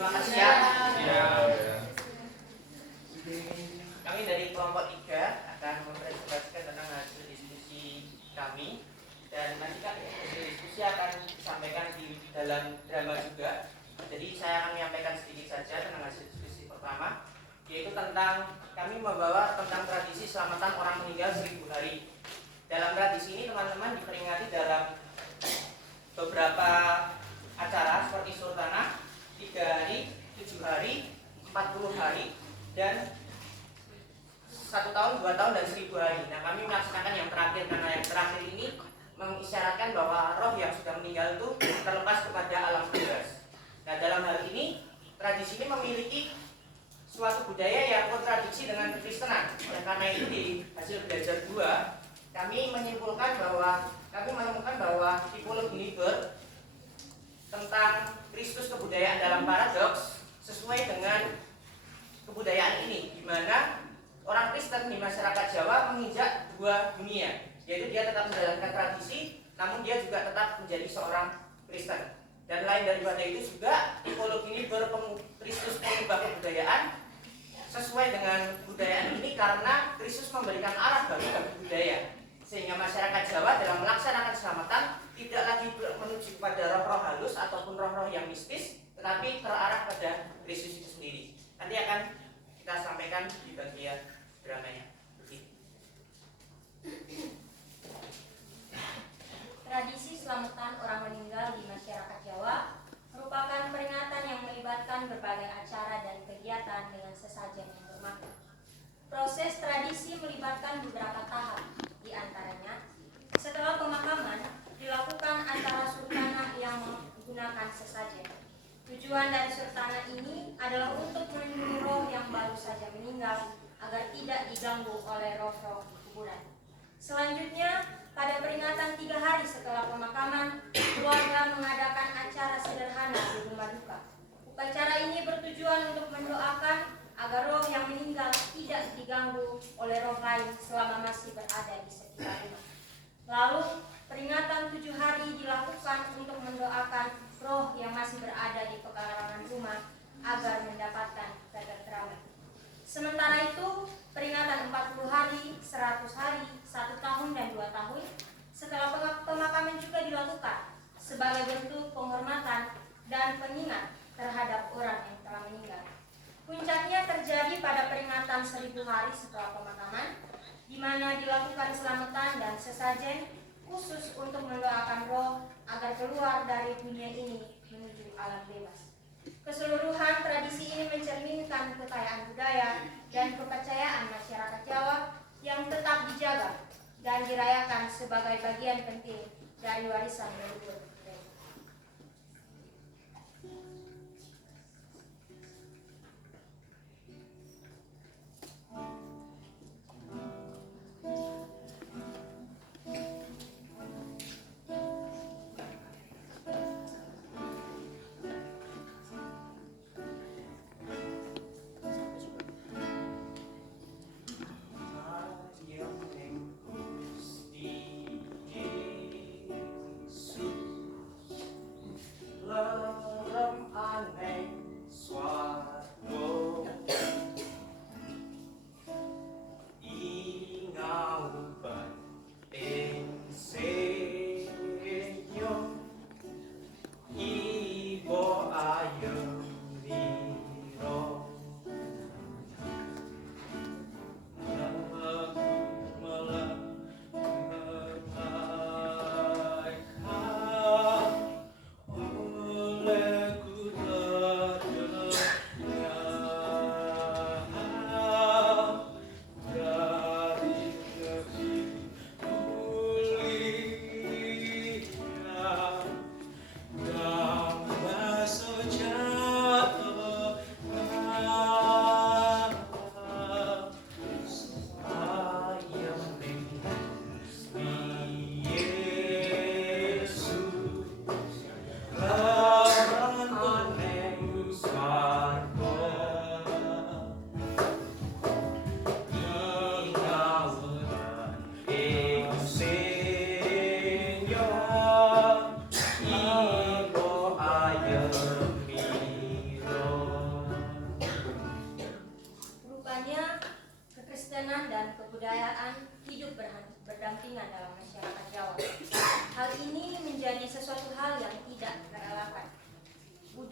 Selamat siang. Ya. Kami dari kelompok 3 akan mempresentasikan tentang hasil diskusi kami, dan nanti kan hasil diskusi akan disampaikan di dalam drama juga. Jadi saya akan menyampaikan sedikit saja tentang hasil diskusi pertama, yaitu tentang kami membawa tentang tradisi selamatan orang meninggal 1000 hari. Dalam tradisi ini teman-teman diperingati dalam beberapa acara seperti sultanah 3 hari, 7 hari, 40 hari, dan 1 tahun, 2 tahun, dan 1000 hari. Nah, kami melaksanakan yang terakhir karena yang terakhir ini mengisyaratkan bahwa roh yang sudah meninggal itu terlepas kepada alam bebas. Nah, dalam hal ini tradisi ini memiliki suatu budaya yang kontradiksi dengan kekristenan. Oleh karena itu di hasil belajar 2 kami menemukan bahwa tipologi Niebuhr tentang Kristus kebudayaan dalam paradoks sesuai dengan kebudayaan ini, di mana orang Kristen di masyarakat Jawa menginjak 2 dunia, yaitu dia tetap menjalankan tradisi, namun dia juga tetap menjadi seorang Kristen. Dan lain daripada itu juga tipologi ini Kristus pengubah kebudayaan sesuai dengan budayaan ini, karena Kristus memberikan arah bagi budaya, sehingga masyarakat Jawa dalam melaksanakan selamatan tidak lagi menuju pada roh-roh halus ataupun roh-roh yang mistis, tetapi terarah pada Kristus itu sendiri. Nanti akan kita sampaikan di bagian dramanya. Tradisi selamatan orang meninggal di masyarakat Jawa merupakan peringatan yang melibatkan berbagai acara dan kegiatan dengan sesajen yang bermakna. Proses tradisi melibatkan beberapa tahap, di antaranya setelah pemakaman dilakukan acara surtanah yang menggunakan sesajen. Tujuan dari surtanah ini adalah untuk melindungi roh yang baru saja meninggal agar tidak diganggu oleh roh-roh kuburan. Selanjutnya, pada peringatan 3 hari setelah pemakaman, keluarga mengadakan acara sederhana di rumah duka. Upacara ini bertujuan untuk mendoakan agar roh yang meninggal tidak diganggu oleh roh lain selama masih berada di sekitar rumah. Lalu, peringatan 7 hari dilakukan untuk mendoakan roh yang masih berada di pekarangan rumah agar mendapatkan ketentraman. Sementara itu, peringatan 40 hari, 100 hari, 1 tahun, dan 2 tahun setelah pemakaman juga dilakukan sebagai bentuk penghormatan dan pengingat terhadap orang yang telah meninggal. Puncaknya terjadi pada peringatan 1000 hari setelah pemakaman, di mana dilakukan selamatan dan sesajen khusus untuk mendoakan roh agar keluar dari dunia ini menuju alam bebas. Keseluruhan tradisi ini mencerminkan kekayaan budaya dan kepercayaan masyarakat Jawa yang tetap dijaga dan dirayakan sebagai bagian penting dari warisan leluhur.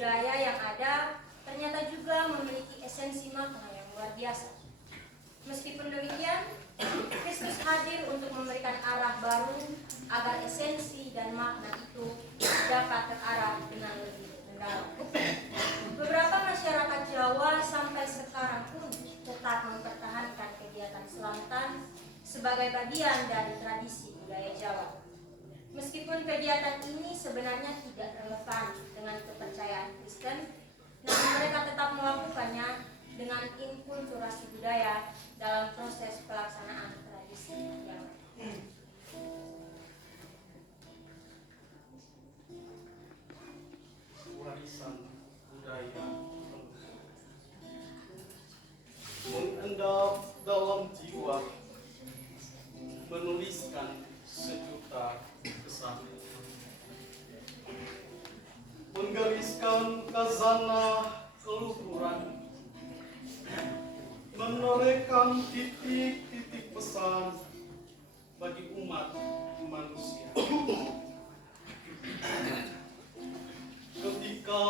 budaya yang ada ternyata juga memiliki esensi makna yang luar biasa. Meskipun demikian, Kristus hadir untuk memberikan arah baru agar esensi dan makna itu dapat terarah dengan lebih mendalam. Beberapa masyarakat Jawa sampai sekarang pun tetap mempertahankan kegiatan selamatan sebagai bagian dari tradisi budaya Jawa. Meskipun kegiatan ini sebenarnya tidak relevan dengan kepercayaan Kristen, namun mereka tetap melakukannya dengan inkulturasi budaya dalam proses pelaksanaan tradisi Jawa. Warisan budaya mengendap dalam jiwa, menuliskan sejuta kesan, menggariskan khazanah keluhuran, menorehkan titik-titik pesan bagi umat manusia. Ketika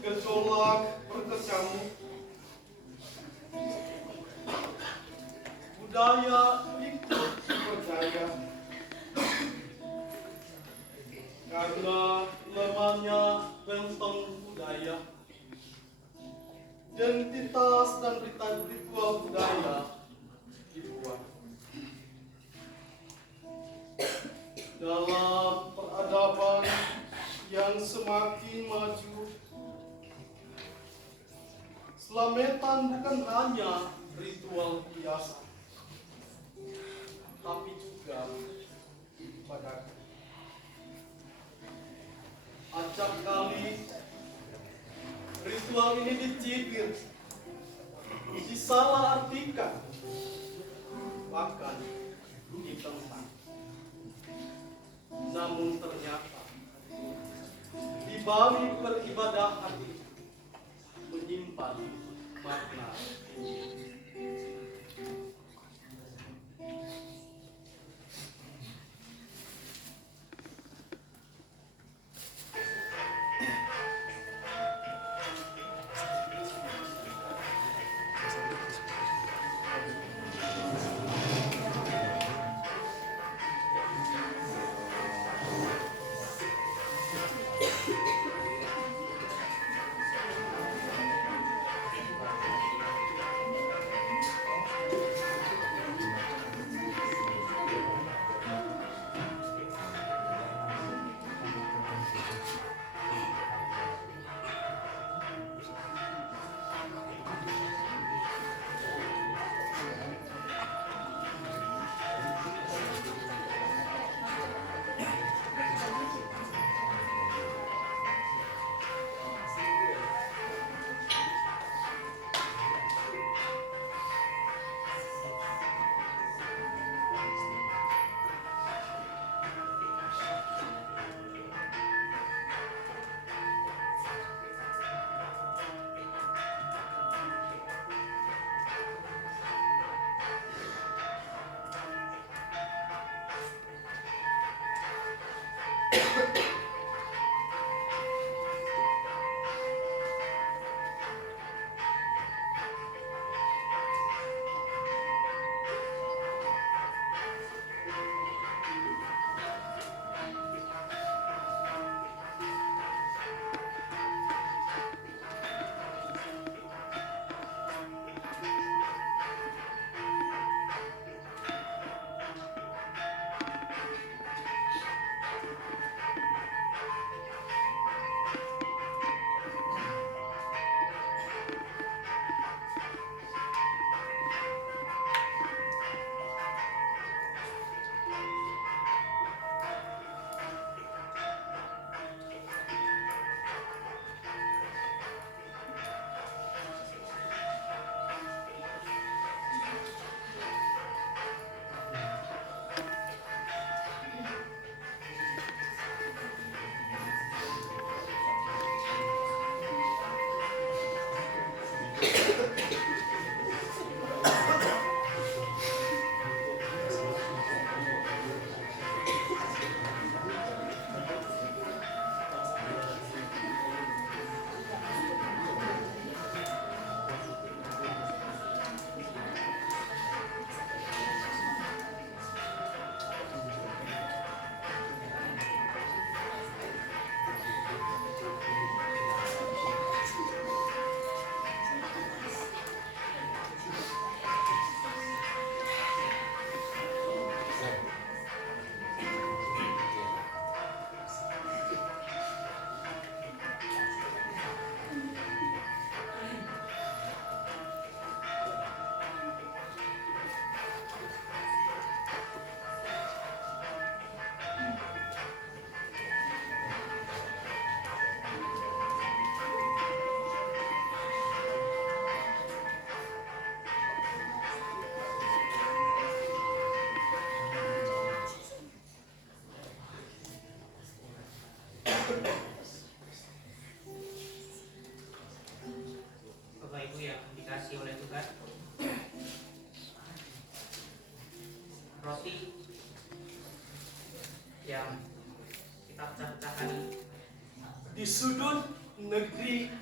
gejolak berkecamuk, budaya ikut berjaya. Karena lemahnya benteng budaya, identitas dan ritual budaya dibuat. Dalam peradaban yang semakin maju, selamatan bukan hanya ritual biasa, tapi juga ibadah. Acap kali ritual ini dicibir, disalah artikan, bahkan ditentang. Namun ternyata di balik peribadahan itu menyimpan makna tinggi. yang dikasih oleh Tuhan. Roti yang kita pecah-pecahkan di sudut negeri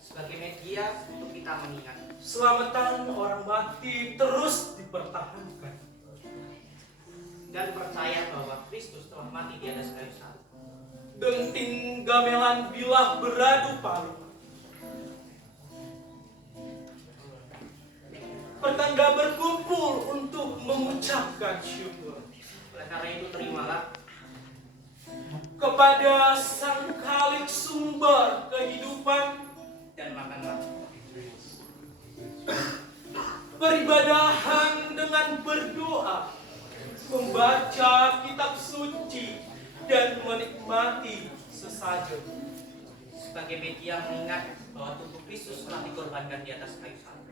sebagai media untuk kita mengingat. selamatan orang mati terus dipertahankan. Dan percaya bahwa Kristus telah mati di atas kayu salib. Genting gamelan bilah beradu palu. Pertanda berkumpul untuk mengucapkan syukur. Oleh karena itu terimalah Kepada Sang Khalik sumber kehidupan, dan makanlah. peribadahan dengan berdoa, membaca kitab suci, dan menikmati sesajen. Sebagai media mengingat bahwa tubuh Kristus telah dikorbankan di atas kayu salib.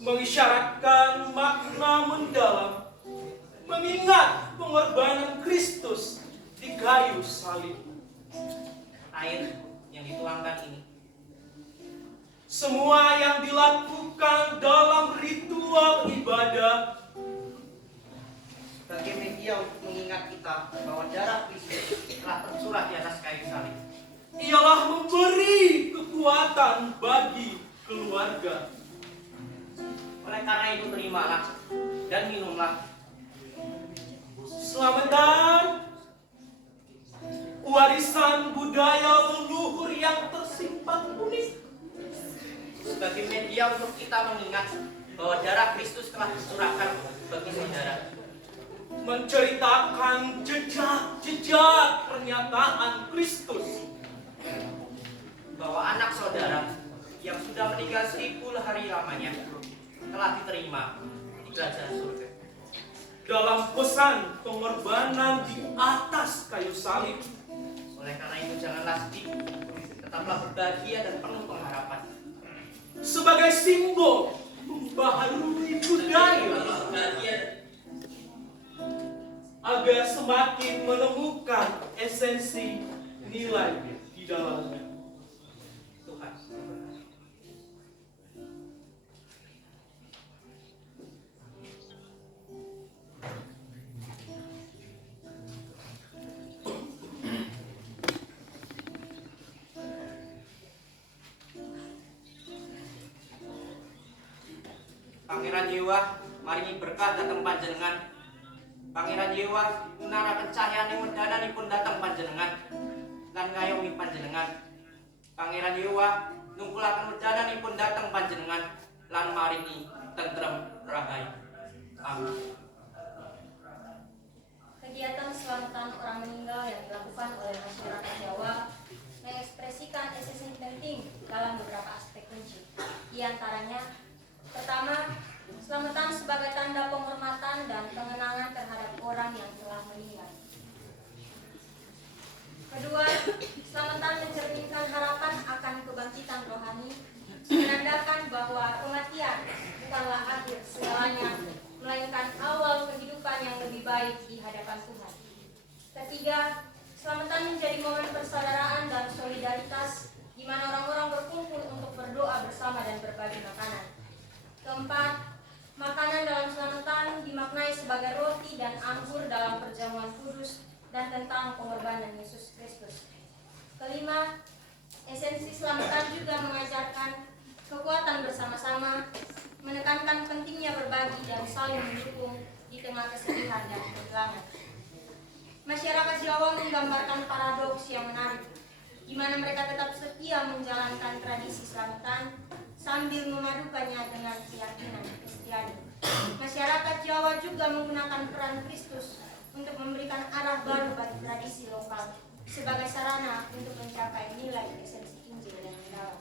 Mengisyaratkan makna mendalam, mengingat pengorbanan Kristus di kayu salib. Air yang dituangkan ini Semua yang dilakukan dalam ritual ibadah sebagai media untuk mengingat kita bahwa darah Kristus telah tercurah di atas kayu salib. ialah memberi kekuatan bagi keluarga. Oleh karena itu terimalah dan minumlah. Selamatan warisan budaya leluhur yang tersimpan unik, Sebagai media untuk kita mengingat bahwa darah Kristus telah dicurahkan bagi saudara. menceritakan jejak-jejak pernyataan Kristus, Bahwa anak saudara yang sudah meninggal 1000 hari lamanya telah diterima di kerajaan surga. dalam pesan pengorbanan di atas kayu salib. Oleh karena itu janganlah sedih, tetaplah berbahagia dan penuh pengharapan. Sebagai simbol membaharui budaya Berbahagia agar semakin menemukan esensi nilai di dalamnya. Tuhan. Pangeran Yewa, maringi berkah datang panjenengan. Pangeran Yewa, menara pencahayaan yang mendananipun datang panjenengan. Lan ngayomi panjenengan. Pangeran Yewa, nungkulaken medananipun datang panjenengan. Lan maringi tentrem rahayu. Amin. Kegiatan selamatan orang meninggal yang dilakukan oleh masyarakat Jawa mengekspresikan esensi penting dalam beberapa aspek kunci. Di antaranya, pertama, selamatan sebagai tanda penghormatan dan pengenangan terhadap orang yang telah meninggal. Kedua, selamatan mencerminkan harapan akan kebangkitan rohani, menandakan bahwa kematian bukanlah akhir segalanya, melainkan awal kehidupan yang lebih baik di hadapan Tuhan. Ketiga, selamatan menjadi momen persaudaraan dan solidaritas di mana orang-orang berkumpul untuk berdoa bersama dan berbagi makanan. Keempat, makanan dalam selamatan dimaknai sebagai roti dan anggur dalam perjamuan kudus dan tentang pengorbanan Yesus Kristus. Kelima, esensi selamatan juga mengajarkan kekuatan bersama-sama, menekankan pentingnya berbagi dan saling mendukung di tengah kesedihan dan kehilangan. Masyarakat Jawa menggambarkan paradoks yang menarik, di mana mereka tetap setia menjalankan tradisi selamatan sambil memadukannya dengan keyakinan Kristiani. Masyarakat Jawa juga menggunakan peran Kristus untuk memberikan arah baru bagi tradisi lokal sebagai sarana untuk mencapai nilai esensi Injil yang mendalam.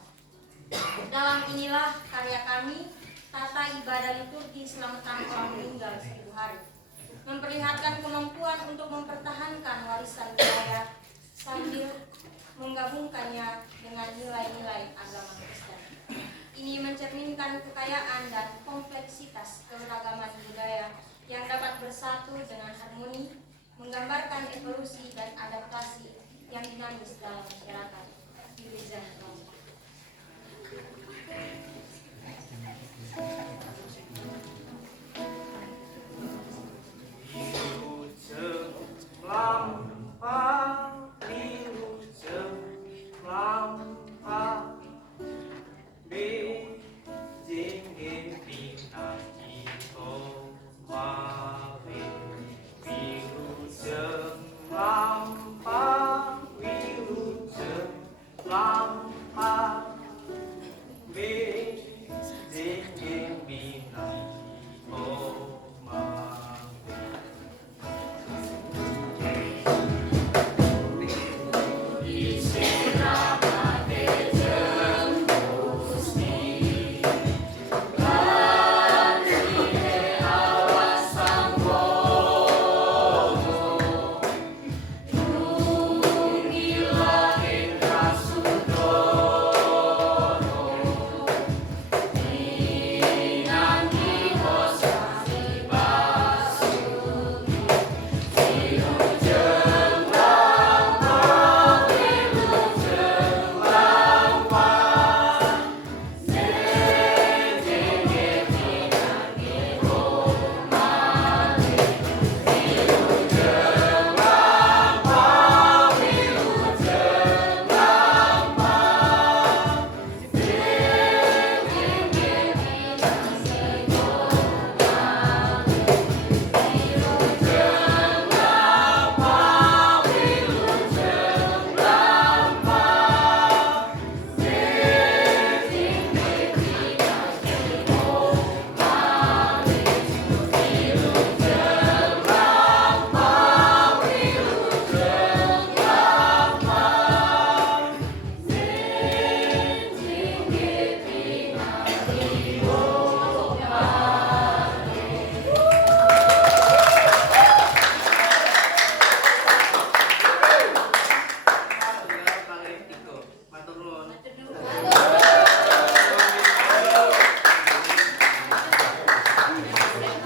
Dalam inilah karya kami, tata ibadah liturgi selamatan orang meninggal 1000 hari, memperlihatkan kemampuan untuk mempertahankan warisan budaya sambil menggabungkannya dengan nilai-nilai agama Kristen. Ini mencerminkan kekayaan dan kompleksitas keberagaman budaya yang dapat bersatu dengan harmoni, menggambarkan evolusi dan adaptasi yang dinamis dalam masyarakat. Di